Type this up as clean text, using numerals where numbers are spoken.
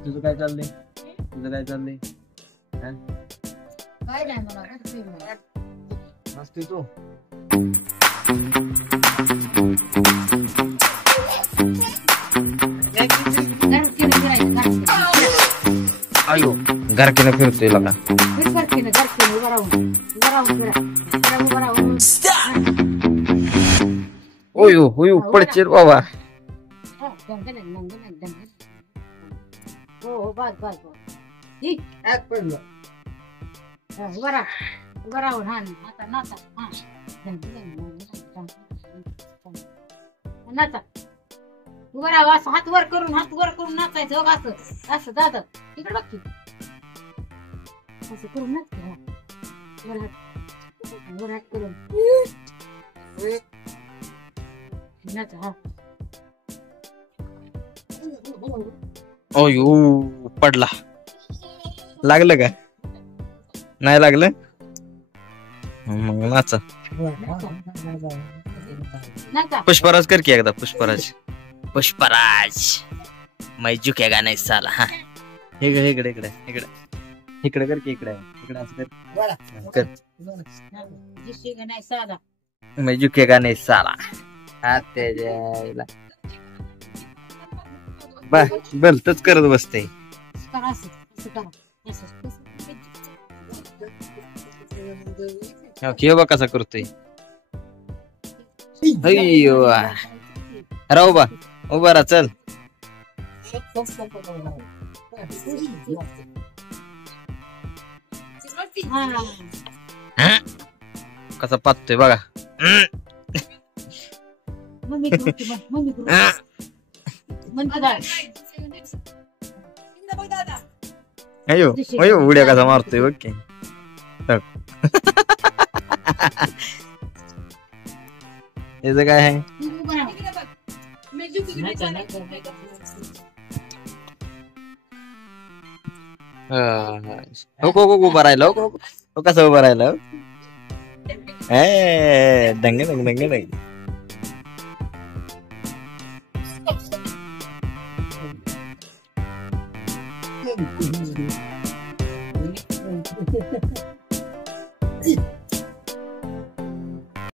तुझं काय चाललंय? तुझं काय चाललंय? काय नाही मला मस्ती तू अयो घरकीनं फिरतोय लगा ओयो ओयो पडचेर बाबा हो बस बस नाचा उभं राहा असं हात वर करून नाचायचं असं असं दादा इकडे बघ की असं करून नाच वर हात करून नाचा हा ओयो पडला लागलं का नाही लागलं मग नाचा नाचा पुष्पराज कर की एकदा पुष्पराज पुष्पराज मैं झुकेगा नहीं साला हा इकडे इकडे इकडे इकडे इकडे कर की इकडे इकडे असं कर जिससे नाही साधा मैं झुकेगा नहीं साला हा ते जायला भलतच करत बसते बा कसा करतोय अय्यो अरे उभा उभा राहा चल कसा पाहतोय बघा अयो अयो उड्या कसा मारतोय बघ की याचं काय आहे हो उभा राहिला हो कसं उभा राहिला दंग दंग दंग दंग Hey!